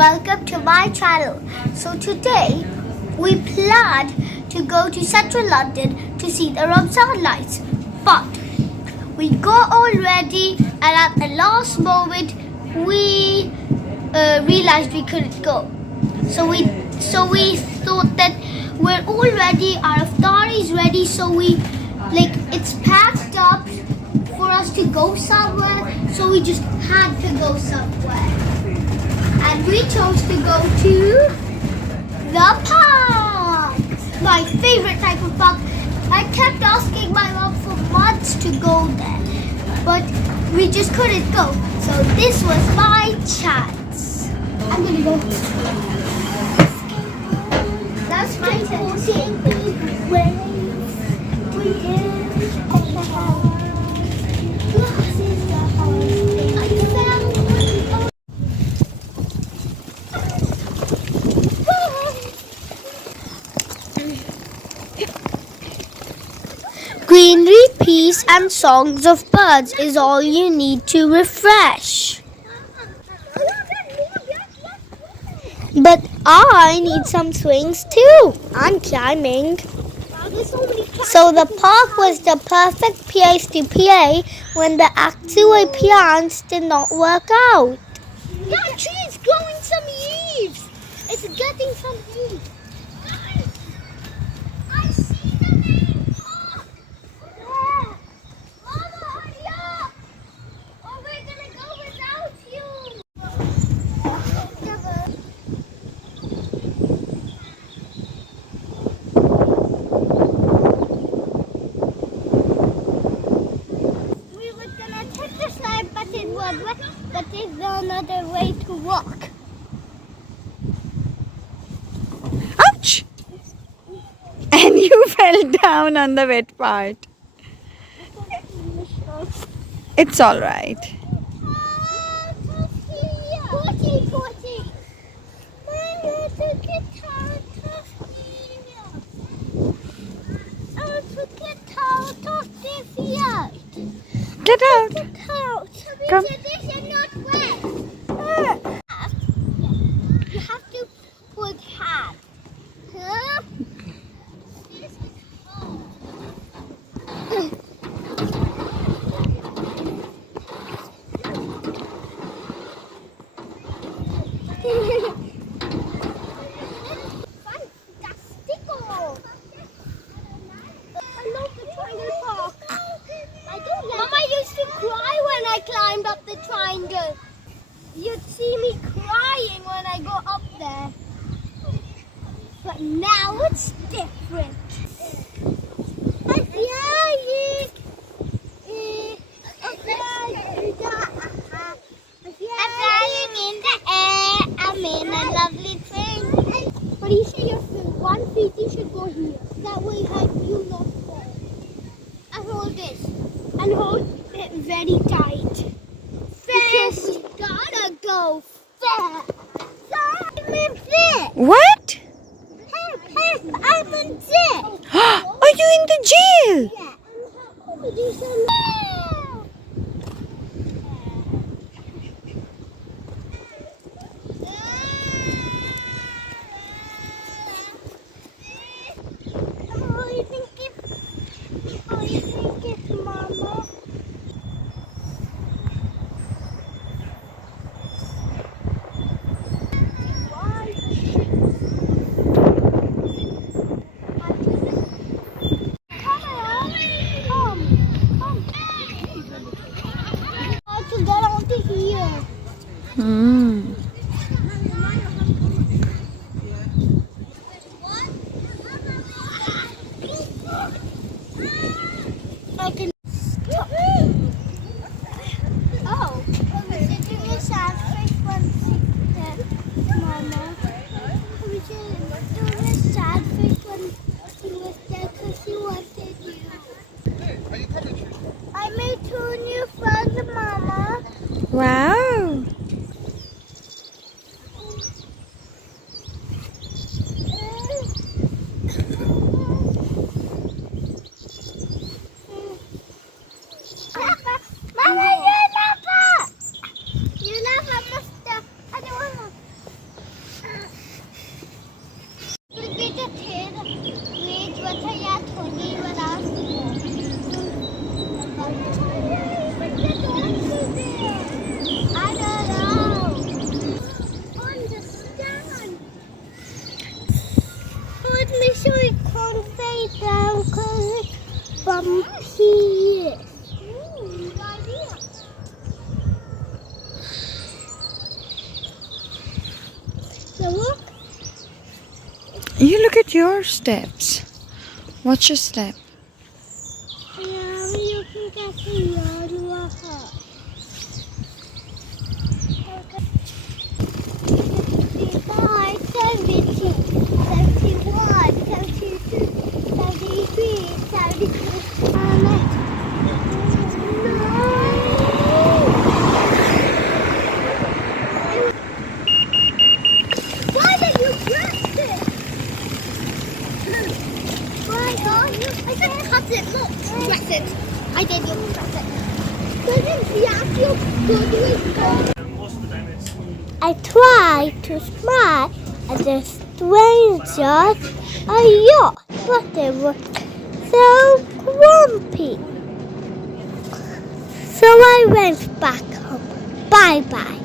welcome to my channel. So today we planned to go to central London to see the Ramzan lights, but we got all ready and at the last moment we realized we couldn't go. So we thought that we're all ready, our iftar is ready, so it's packed up for us to go somewhere, so we just had to go somewhere. And we chose to go to the park, my favorite type of park. I kept asking my mom for months to go there, but we just couldn't go. So this was my chance. I'm gonna go. That's my chance. Greenery, peace, and songs of birds is all you need to refresh. But I need some swings too. I'm climbing. So the park was the perfect place to play when the actual plans did not work out. That tree is growing some leaves. It's getting some leaves. I see the main park. Yeah. Mama, hurry up. Or we're gonna go without you. We were gonna take the slide, but there's another way to walk. Ouch! And you fell down on the wet part. It's all right. Get out. Come. You have to put hard. Huh? This is hard. Fantastical. I love the triangle park. Mama used to cry when I climbed up the triangle. You'd see me crying when I go up there. But now it's different. I'm flying in the air. I'm in a lovely train. But you say your one feet, you should go here. That will help you not fall. And hold this. And hold it very tight. Fast. We gotta go fast. I'm in fit. What? I'm in fit. Are you in the jail? Yeah. Oh, you think it's Mama? Hmm. Oh, did you miss that fish one Mama? We should do this sad fish when he was there because he wanted you. I made 2 new friends, Mama. Wow. Mama, you love her. You love her, Mister. I don't want at your steps. Watch your step. You can get to your water. 70, 71, 72, 73, 72. Why did you press it? Why are you? I said cut it, not press it. I did you press it. I tried to smile at the strangers a yacht, but they were so grumpy. So I went back home. Bye bye.